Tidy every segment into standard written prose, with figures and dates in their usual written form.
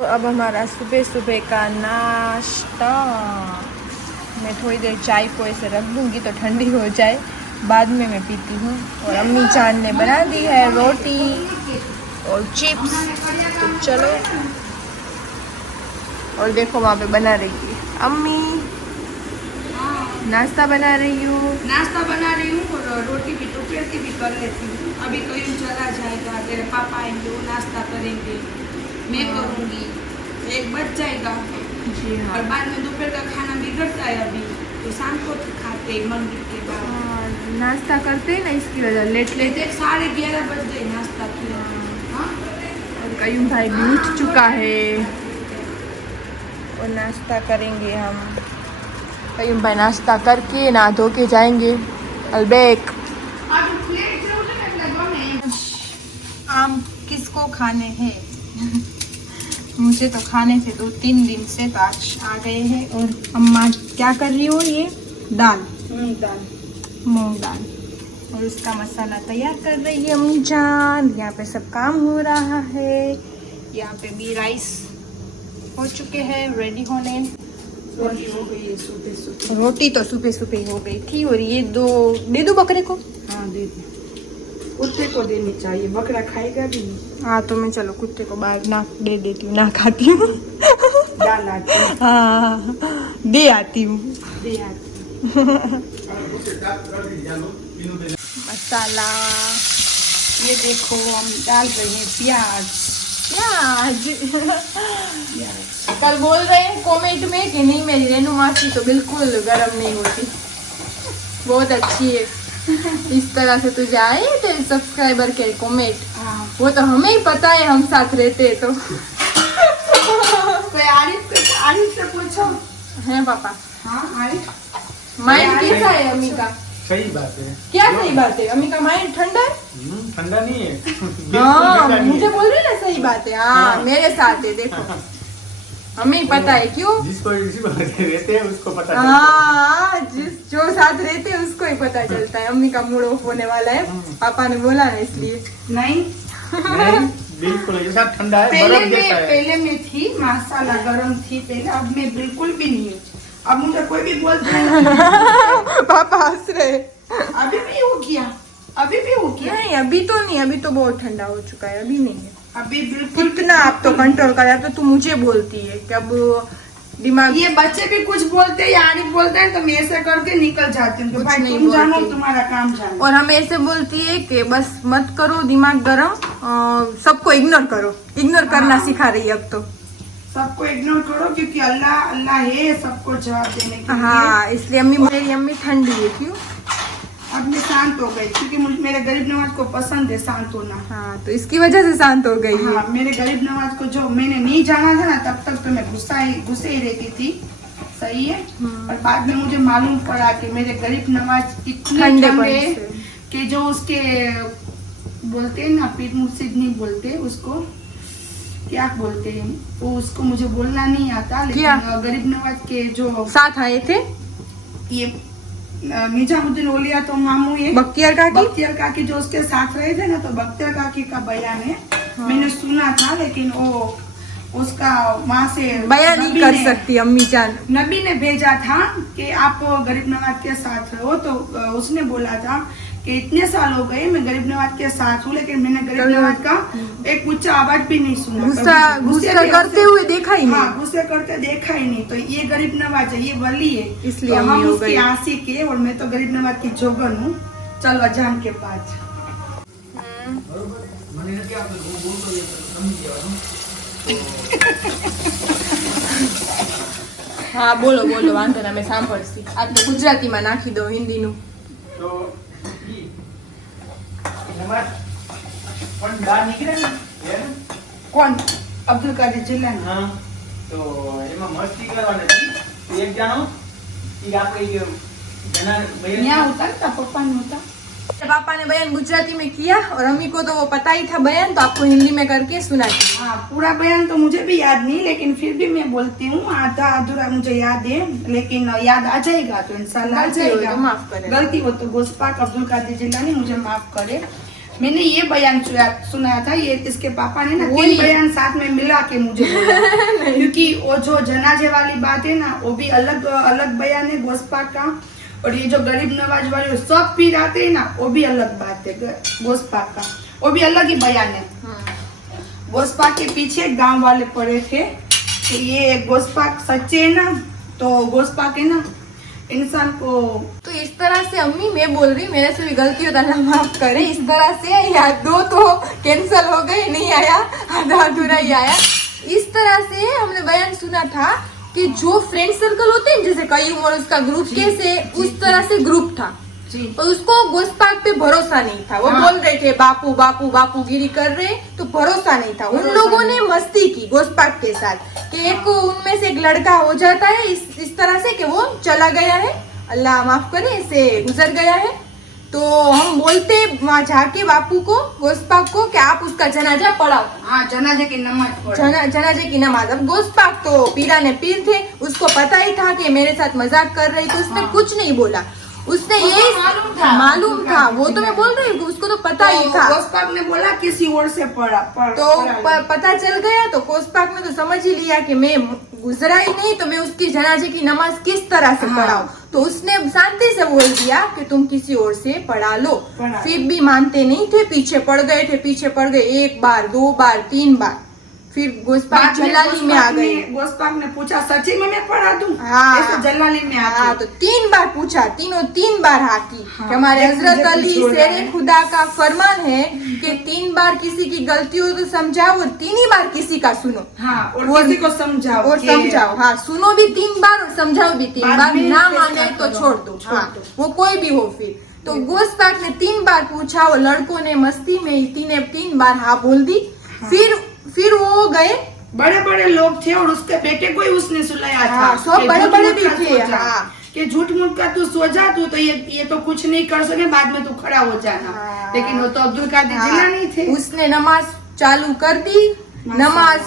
तो अब हमारा सुबह सुबह का नाश्ता। मैं थोड़ी देर चाय को ऐसे रख दूँगी तो ठंडी हो जाए, बाद में मैं पीती हूँ। और अम्मी जान ने बना दी है रोटी और चिप्स। तो चलो, और देखो वहाँ पे बना रही है अम्मी, नाश्ता बना रही हूँ। नाश्ता बना रही हूँ और रोटी भी दोपहर की भी कर लेती हूँ। अभी तो यूँ चला जाएगा, तेरे पापा आएंगे, वो नाश्ता करेंगे, मैं करूँगी, 1 बज जाएगा। जी हाँ। और बाद में दोपहर का खाना बिगड़ता है अभी, तो शाम को खाते हैं मंदिर के बाद। नाश्ता करते हैं ना, इसकी वजह लेट लेते 11:30 बज गए नाश्ता किया। हाँ, और कयूम भाई भी उठ चुका है और नाश्ता करेंगे हम। कयूम भाई नाश्ता करके नहा धो के जाएंगे अलबेक। आम किसको खाने हैं? मुझे तो खाने थे 2-3 दिन से, तो आज आ गए हैं। और अम्मा क्या कर रही हो? ये दाल, मूंग दाल, और उसका मसाला तैयार कर रही है अम्मी जान। यहाँ पे सब काम हो रहा है। यहाँ पे भी राइस हो चुके हैं, रेडी होने। रोटी हो गई है सुबह। रोटी तो सुबह सुबह हो गई थी। और ये दे दो बकरे को। हाँ दे दे, कुत्ते को देनी चाहिए, बकरा खाएगा भी नहीं। हाँ तो मैं चलो कुत्ते को बाहर ना दे देती हूँ, ना खाती हूँ। डाल आती हूँ। हाँ दे आती हूँ। दे आती हूँ। मसाला ये देखो हम डाल रहे हैं प्याज। कल बोल रहे हैं कमेंट में कि नहीं मेरी रेनू मासी तो बिल्कुल गर्म नहीं होती, बहुत अच्छी है। इस तरह से तुझे आए थे सब्सक्राइबर के कमेंट। हाँ, वो तो हमें ही पता है, हम साथ रहते हैं तो। कोई आरिफ से पूछो। हैं पापा? हाँ आरिफ, माइंड कैसा है अम्मी का? सही बात है। क्या सही बात है? अम्मी का माइंड ठंडा है? ठंडा नहीं है। हाँ ठंडा नहीं मुझे है। बोल रहे ना सही बात है। हाँ मेरे साथ है, देखो हमें पता है क्यों। जिसको रहते हैं उसको पता चलता हाँ जो साथ रहते हैं उसको ही पता चलता है। अम्मी का मूड ऑफ होने वाला है, पापा ने बोला ना इसलिए। नहीं है। नहीं, बिल्कुल ऐसा ठंडा है, बर्फ जैसा है। पहले मैं थी माशाल्लाह गरम थी पहले, अब मैं बिल्कुल भी नहीं हूँ। अब मुझे कोई भी बोल दे पापा हंस रहे। अभी भी हो गया, अभी भी हो गया। नहीं अभी तो नहीं, अभी तो बहुत ठंडा हो चुका है, अभी नहीं है। अभी बिल्कुल कितना आप तो कंट्रोल कर, तो तू मुझे बोलती है कि अब दिमाग। ये बच्चे भी कुछ बोलते हैं या आरिफ बोलते हैं तो मैं ऐसे करके निकल जाती हूँ कि कुछ भाई नहीं तुम जानो, बोलती। तुम्हारा काम जानो। और हमें ऐसे बोलती है कि बस मत करो दिमाग गरम, सबको इग्नोर करो। इग्नोर करना हाँ। सिखा रही है अब तो। सबको इग्नोर करो क्योंकि अल्लाह है सबको जवाब देने के लिए। हाँ इसलिए मेरी अम्मी ठंडी है। क्यों? अब मैं शांत हो गई क्योंकि मेरे गरीब नवाज को पसंद है शांत होना। हाँ तो इसकी वजह से शांत हो गई है। हाँ, मेरे गरीब नवाज को जो मैंने नहीं जाना था ना तब तक तो मैं गुस्से ही रहती थी, सही है। और बाद में मुझे मालूम पड़ा कि मेरे गरीब नवाज इतने ठंडे कि जो उसके बोलते हैं ना, पीर मुर्शिद नहीं बोलते उसको, क्या बोलते हैं वो, उसको मुझे बोलना नहीं आता, लेकिन गरीब नवाज के जो साथ आए थे ये निजामुद्दीन औलिया तो मामू है बख्तियार काकी जो उसके साथ रहे थे ना, तो बख्तियार काकी का बयान है। हाँ। मैंने सुना था लेकिन वो उसका वहाँ से बयान नहीं कर सकती अम्मी जान। नबी ने भेजा था कि आप गरीब नवाज के साथ रहो, तो उसने बोला था कि इतने साल हो गए मैं गरीब नवाज के साथ हूँ, लेकिन मैंने गरीब नवाज का एक ऊंचा आवाज भी नहीं सुना, गुस्सा करते हुए देखा ही नहीं। हाँ, गुस्से करते देखा ही नहीं। तो ये गरीब नवाज है, ये वली है, इसलिए तो हम उसकी आशिक है। और मैं तो गरीब नवाज की जोगन हूँ। चलो अजान के पास। હા બોલો બોલો, વાંધો ના, મેં સાંભળશી. આ તો ગુજરાતીમાં નાખી દો હિન્દીનું. તો એમાં પણ બહાર નીકળે ને કોણ? અબ્દુલ કાદર જિલ્લાની. હા, તો એમાં મસ્તી કરવાની હતી. એક જાણો કે આપણે જના यहाँ होता है ना, पप्पा नहीं होता। पापा ने बयान गुजराती में किया और अम्मी को तो वो पता ही था बयान, तो आपको हिंदी में करके सुनाती। हाँ, पूरा बयान तो मुझे भी याद नहीं, लेकिन फिर भी मैं बोलती हूँ, आधा अधूरा मुझे याद है, लेकिन याद आ जाएगा तो इंशाल्लाह आ जाएगा। माफ करे, गलती हो तो गोस्पाक अब्दुल कादिर जिलानी मुझे माफ करे। मैंने ये बयान सुनाया था, ये इसके पापा ने ना वही। 3 बयान साथ में मिला के मुझे बोला। क्योंकि वो जो जनाजे वाली बात है ना, वो भी अलग अलग बयान है गोस्पाक का, और ये जो गरीब नवाज वाले सब पीर आते हैं ना, वो भी अलग बात है गोस्पाक का, वो भी अलग ही बयान है। गोस्पाक के पीछे गांव वाले पड़े थे कि ये गोस्पाक सच्चे है ना, तो गोस्पाक है ना इंसान को। तो इस तरह से अम्मी मैं बोल रही, मेरे से भी गलती होता है, माफ करें। इस तरह से या 2 तो कैंसिल हो गए, नहीं आया, आधा अधूरा ही आया। इस तरह से हमने बयान सुना था कि जो फ्रेंड सर्कल होते हैं, जैसे कई उम्र उसका ग्रुप कैसे, उस तरह से ग्रुप था जी। और उसको गोस्पाक पे भरोसा नहीं था। वो हाँ। बोल रहे थे बापू बापू बापू गिरी कर रहे, तो भरोसा नहीं था। उन लोगों ने मस्ती की गोस्पाक के साथ कि एक को उनमें से एक लड़का हो जाता है इस तरह से कि वो चला गया है, अल्लाह माफ करे, इसे गुजर गया है। तो हम बोलते वहाँ जाके बापू को, गोस्पाक को, कि आप उसका जनाजा पढ़ाओ। हाँ, जनाजे की नमाज पढ़ो। जनाजे की नमाज। अब गोस्पाक तो पीरा ने पीर थे, उसको पता ही था कि मेरे साथ मजाक कर रही, तो उसने कुछ नहीं बोला। उसने यही मालूम था, वो तो मैं बोल रही हूँ, उसको तो पता ही था। गोस्पाक ने बोला किसी और से पढ़ा तो पता चल गया, तो गोस्पाक ने तो समझ ही लिया कि मैं गुजरा ही नहीं, तो मैं उसकी जनाजे की नमाज किस तरह से पढ़ाऊं। तो उसने शांति से बोल दिया कि तुम किसी और से पढ़ा लो। फिर भी मानते नहीं थे, पीछे पड़ गए थे, पीछे पड़ गए, 1 बार 2 बार 3 बार। फिर गोस्पाक जलाली में आ गई। गोस्पाक ने पूछा सच्ची में मैं पढ़ा दूं? हाँ। ऐसे जलाली में हाँ, तो 3 बार पूछा, तीनों 3 बार हाँ की। कि हमारे हजरत अली शेरे खुदा का फरमान है कि 3 बार किसी की गलती हो तो समझाओ, और 3 ही बार किसी का सुनो। हाँ, और किसी को समझाओ और समझाओ। हाँ, सुनो भी 3 बार और समझाओ भी 3 बार, ना माने तो छोड़ दो। हाँ, वो कोई भी हो। फिर तो गोस्पाक ने 3 बार पूछा, और लड़कों ने मस्ती में 3 बार हाँ बोल दी। फिर वो गए, बड़े बड़े लोग थे, और उसके बेटे को ही उसने सुलाया था। हाँ, सब बड़े बड़े भी थे। हाँ, कि झूठ मूठ का तू सो जा, तू तो ये तो कुछ नहीं कर सके, बाद में तू खड़ा हो जाना। हाँ। लेकिन वो तो अब्दुल कादिर जिलानी थे। उसने नमाज चालू कर दी, नमाज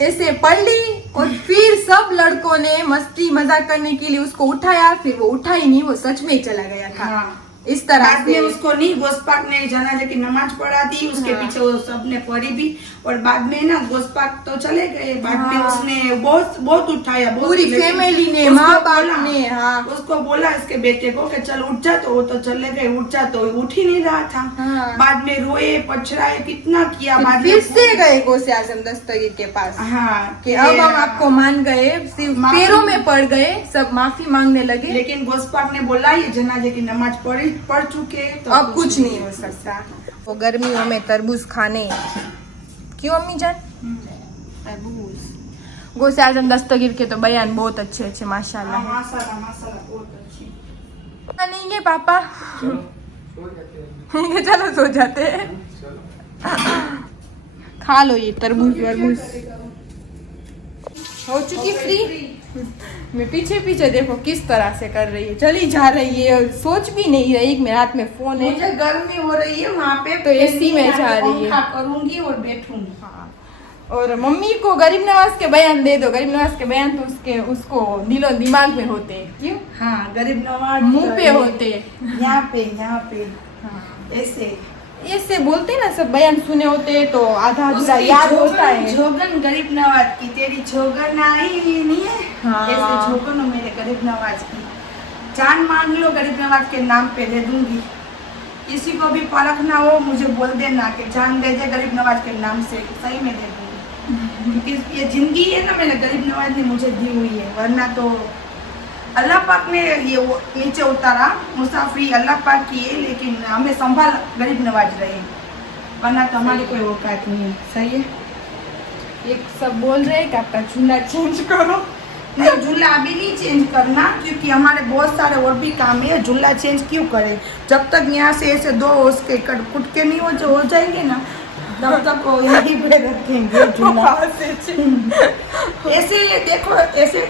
ऐसे पढ़ ली, और फिर सब लड़कों ने मस्ती मजाक करने के लिए उसको उठाया। फिर वो उठा ही नहीं, वो सच में ही चला गया था। हाँ। इस तरह बाद में से उसको नहीं, गोस्पाक ने जनाजे की नमाज पढ़ा दी, उसके पीछे वो सबने पढ़ी भी, और बाद में ना गोस्पाक तो चले गए। बाद में उसने बहुत उठाया, पूरी फैमिली ने, माँ बाप ने। हाँ, उसको बोला इसके बेटे को कि चल उठ जा, तो वो तो चले गए। उठ जा, तो उठ ही नहीं रहा था। हाँ। बाद में रोए पछड़ाए, कितना किया। बाद फिर में से गए गौसे आजम दस्तगीर के पास। हाँ, कि अब हम आपको मान गए, सिर्फ पैरों में पड़ गए, सब माफी मांगने लगे। लेकिन गोस्पाक ने बोला ये जनाजे की नमाज पढ़ चुके, तो अब कुछ नहीं हो सकता। वो गर्मियों में तरबूज खाने, क्यों अम्मी जान? तरबूज। गौसे आजम दस्तगीर के तो बयान बहुत अच्छे अच्छे माशाल्लाह है। माशाल्लाह माशाल्लाह, बहुत अच्छी। नहीं है पापा, चलो सो जाते हैं। खा लो ये तरबूज वरबूज। हो चुकी फ्री। मैं पीछे पीछे देखो किस तरह से कर रही है, चली जा रही है, सोच भी नहीं रही। मेरे हाथ में फोन है, मुझे गर्मी हो रही है, वहाँ पे तो एसी में जा रही है। करूंगी और बैठूंगी। हाँ। और मम्मी को गरीब नवाज के बयान दे दो। गरीब नवाज के बयान तो उसको दिलो दिमाग में होते हैं। क्यों? हाँ, गरीब नवाज मुंह पे होते। यहाँ पे हाँ। ऐसे बोलते ना, सब बयान सुने होते तो आधा अधूरा याद होता है। जोगन गरीब नवाज की, तेरी जोगन आई नहीं है। हाँ। ऐसे जोगन हो मेरे गरीब नवाज की। जान मांग लो, गरीब नवाज के नाम पे दे दूंगी। किसी को भी परख ना हो, मुझे बोल देना कि जान दे दे गरीब नवाज के नाम से, सही में दे दूंगी। क्योंकि ये जिंदगी है ना, मैंने गरीब नवाज ने मुझे दी हुई है, वरना तो अल्लाह पाक ने ये नीचे उतारा, मुसाफरी अल्लाह पाक की है, लेकिन हमें संभाल गरीब नवाज रहे, वरना तो हमारी कोई औकात नहीं है। सही है। एक सब बोल रहे हैं कि आपका चूल्हा चेंज करो। नहीं, झूला अभी नहीं चेंज करना, क्योंकि हमारे बहुत सारे और भी काम है। झूला चेंज क्यों करें? जब तक यहाँ से ऐसे 2 उसके कुटके नहीं हो जाएंगे ना, तब तक वो यहीं पे रखेंगे झूला। ऐसे देखो, ऐसे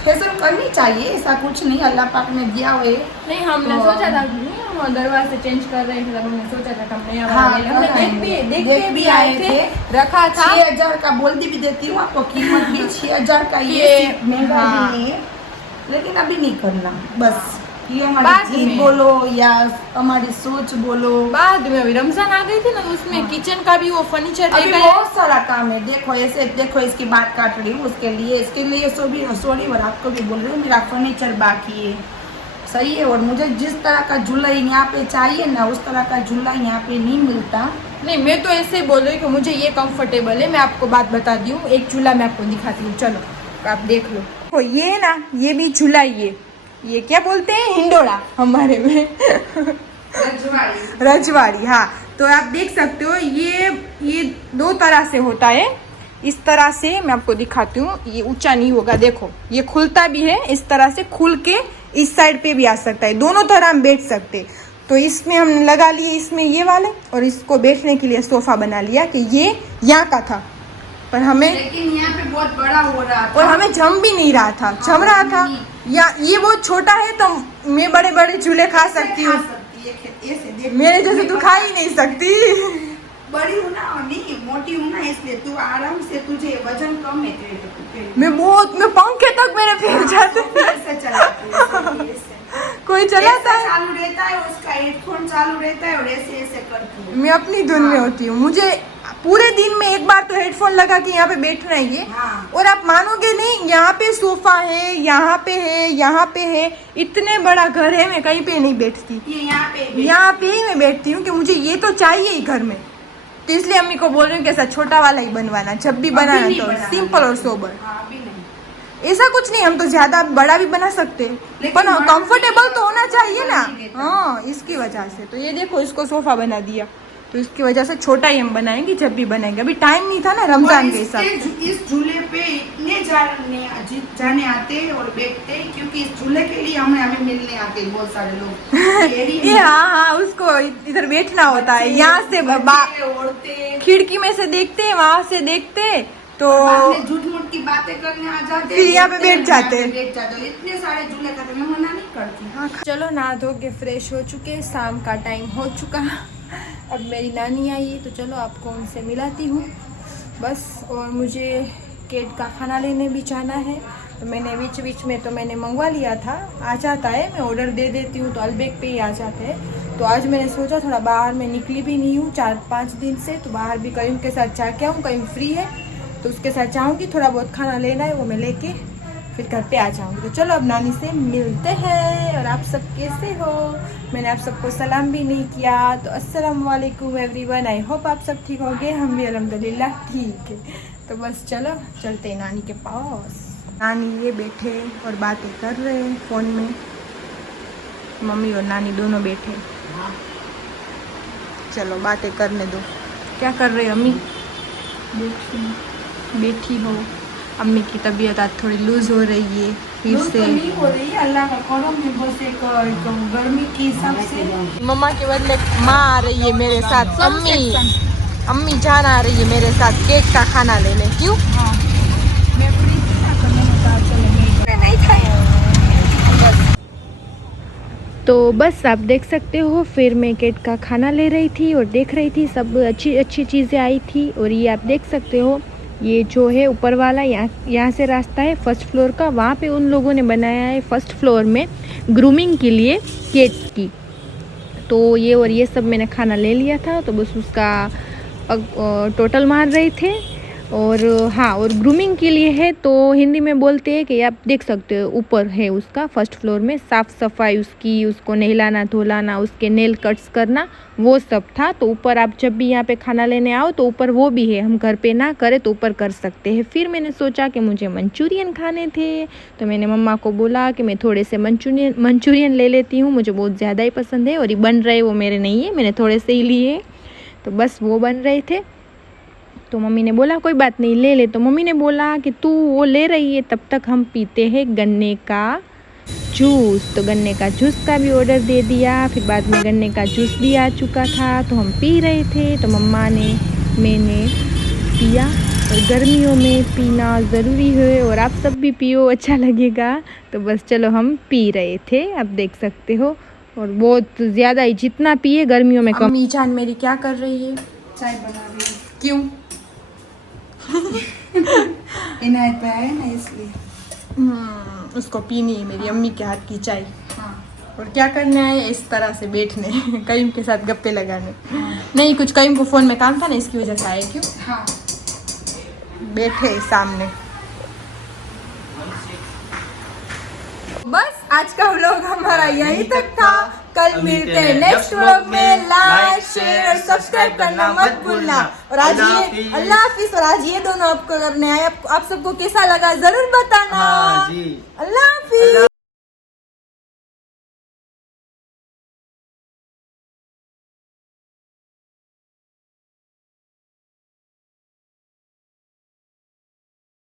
फैशन करनी चाहिए, ऐसा कुछ नहीं, अल्लाह पाक ने दिया हुआ है। नहीं, हमने तो सोचा था कि हम दरवाजे चेंज कर रहे थे, तब हमने सोचा था कि हम नया हाँ, वाला हमने देख के भी आए थे, रखा था। 6000 का बोलती भी देती हूँ आपको, कीमत भी 6000 का ये महंगा हाँ। नहीं है, लेकिन अभी नहीं करना बस। ये बाद हमारी जीत में। बोलो या हमारी सोच बोलो, बाद में अभी रमजान आ गई थी ना, उसमें किचन का भी वो फर्नीचर अभी लेकर बहुत सारा काम है। देखो ऐसे, देखो इसकी बात काट रही हूँ उसके लिए, इसके लिए सॉरी और आपको भी बोल रही हूँ, मेरा फर्नीचर बाकी है, सही है। और मुझे जिस तरह का झूला यहाँ पे चाहिए ना, उस तरह का झूला यहाँ पे नहीं मिलता। नहीं, मैं तो ऐसे ही बोल रही हूँ कि मुझे ये कंफर्टेबल है। मैं आपको बात बता दी हूँ, एक झूला मैं आपको दिखाती हूँ, चलो आप देख लो। तो ये ना, ये भी झूला, ये क्या बोलते हैं, हिंडोला हमारे में रजवाड़ी, हाँ। तो आप देख सकते हो, ये 2 तरह से होता है। इस तरह से मैं आपको दिखाती हूँ, ये ऊंचा नहीं होगा, देखो ये खुलता भी है, इस तरह से खुल के इस साइड पे भी आ सकता है, दोनों तरह हम बैठ सकते। तो इसमें हम लगा लिए इसमें ये वाले, और इसको बैठने के लिए सोफा बना लिया कि ये यहाँ का था, पर हमें, लेकिन यहाँ पे बहुत बड़ा हो रहा था और हमें जम भी नहीं रहा था, जम रहा था। या ये बहुत छोटा है तो मैं बड़े बड़े झूले खा सकती हूँ, मेरे जैसे तू खा ही नहीं सकती। बड़ी हूँ ना, नहीं मोटी हूँ ना, इसलिए तू आराम से, तुझे वजन कम है तेरे। मैं पंखे तक मेरे फैल जाते हैं। ऐसे चलाती हूँ, ऐसे। कोई चलाता है, चालू रहता है, उसका हेडफोन चालू रहता है, और ऐसे ऐसे करती हूँ। मैं अपनी धुन में होती हूँ। मुझे पूरे दिन में एक बार तो हेडफोन लगा के यहाँ पे बैठना ही है। हाँ। और आप मानोगे नहीं, यहाँ पे सोफा है, यहाँ पे है, यहाँ पे है, इतने बड़ा घर है, मैं कहीं पे नहीं बैठती, ये यहाँ पे यहाँ पे ही मैं बैठती हूँ कि मुझे ये तो चाहिए ही घर में। तो इसलिए अम्मी को बोल रही हूँ कि ऐसा छोटा वाला ही बनवाना, जब भी बनाना तो सिंपल और सोबर। हाँ, अभी नहीं। ऐसा कुछ नहीं, हम तो ज्यादा बड़ा भी बना सकते हैं, लेकिन पर बड़ा कंफर्टेबल नहीं तो होना चाहिए ना। नहीं रहता। हाँ, इसकी वजह से। तो ये देखो, इसको सोफा बना दिया, तो इसकी वजह से छोटा ही हम बनाएंगे जब भी बनाएंगे। अभी टाइम नहीं था ना रमजान के हिसाब से। इस झूले पे इतने जाने आते हैं और बैठते हैं, क्योंकि इस झूले के लिए हमें मिलने आते हैं बहुत सारे लोग। ये हाँ, उसको इधर बैठना होता है, यहाँ से औरतें खिड़की में से देखते हैं, वहां से देखते, तो झूठ मूठ की बातें करने आ जाते, फिर यहाँ पे बैठ जाते। इतने सारे झूले करते, मैं मना नहीं करती। चलो, नहा धो के फ्रेश हो चुके, शाम का टाइम हो चुका। अब मेरी नानी आई है, तो चलो आपको उनसे मिलाती हूँ बस। और मुझे केट का खाना लेने भी जाना है, तो मैंने बीच में तो मैंने मंगवा लिया था, आ जाता है, मैं ऑर्डर दे देती हूँ तो अलबेग पे ही आ जाते हैं। तो आज मैंने सोचा थोड़ा बाहर में निकली भी नहीं हूँ 4-5 दिन से, तो बाहर भी कहीं के साथ जा के आऊँ, कहीं फ्री है तो उसके साथ चाहूँगी, थोड़ा बहुत खाना लेना है, वो मैं लेके फिर घर पे आ जाऊँगी। तो चलो अब नानी से मिलते हैं। और आप सब कैसे हो? मैंने आप सबको सलाम भी नहीं किया, तो अस्सलाम वालेकुम एवरीवन। आई होप आप सब ठीक होंगे, हम भी अल्हम्दुलिल्लाह ठीक है। तो बस चलो चलते हैं नानी के पास। नानी ये बैठे और बातें कर रहे हैं फ़ोन में, मम्मी और नानी दोनों बैठे। चलो बातें करने दो। क्या कर रहे हो अम्मी? बैठी हो। अम्मी की तबीयत आज थोड़ी लूज हो रही है फिर से। नहीं हो रही है, अल्लाह का करम है, बस एक गर्मी के हिसाब से। मम्मा के बदले माँ आ रही है मेरे साथ, अम्मी जान आ रही है मेरे साथ केक का खाना लेने। क्यों? मैं फ्री थी ना, तो मैंने कहा चलो नहीं खाया। तो बस आप देख सकते हो, फिर मैं केट का खाना ले रही थी और देख रही थी, सब अच्छी अच्छी चीज़ें आई थी। और ये आप देख सकते हो, ये जो है ऊपर वाला, यहाँ से रास्ता है फर्स्ट फ्लोर का, वहाँ पे उन लोगों ने बनाया है फर्स्ट फ्लोर में ग्रूमिंग के लिए किड्स की। तो ये और ये सब मैंने खाना ले लिया था, तो बस उसका टोटल मार रहे थे। और हाँ, और ग्रूमिंग के लिए है तो हिंदी में बोलते हैं कि आप देख सकते हो, ऊपर है उसका फर्स्ट फ्लोर में साफ़ सफाई उसकी, उसको नहलाना धोलाना, उसके नेल कट्स करना, वो सब था। तो ऊपर आप जब भी यहाँ पे खाना लेने आओ तो ऊपर वो भी है, हम घर पे ना करें तो ऊपर कर सकते हैं। फिर मैंने सोचा कि मुझे मंचूरियन खाने थे, तो मैंने मम्मा को बोला कि मैं थोड़े से मंचूरियन ले लेती हूँ, मुझे बहुत ज़्यादा ही पसंद है। और ये बन रहे वो मेरे नहीं है, मैंने थोड़े से ही लिए, तो बस वो बन रहे थे। तो मम्मी ने बोला कोई बात नहीं ले ले, तो मम्मी ने बोला कि तू वो ले रही है, तब तक हम पीते हैं गन्ने का जूस। तो गन्ने का जूस का भी ऑर्डर दे दिया। फिर बाद में गन्ने का जूस भी आ चुका था, तो हम पी रहे थे। तो मम्मा ने, मैंने पिया। और गर्मियों में पीना ज़रूरी है, और आप सब भी पियो, अच्छा लगेगा। तो बस चलो हम पी रहे थे, आप देख सकते हो। और बहुत ज़्यादा ही, जितना पिए गर्मियों में कम। अम्मी जान मेरी क्या कर रही है? चाय बना रही हूँ। क्यों? इनायत पे आए ना, इसलिए। उसको पीनी है मेरी अम्मी के हाथ की चाय। हाँ, और क्या करने आए इस तरह से बैठने करीम के साथ गप्पे लगाने। नहीं कुछ करीम को फोन में काम था ना इसकी वजह से आए। क्यों हाँ बैठे सामने। बस आज का व्लॉग हमारा यहीं तक था। कल मिलते हैं नेक्स्ट व्लॉग में। लाइक शेयर और सब्सक्राइब करना मत भूलना। और आज ये अल्लाह हाफिज। और आज ये दोनों आपको करने आए। आप सबको कैसा लगा जरूर बताना। हाँ जी। अल्लाह हाफिज।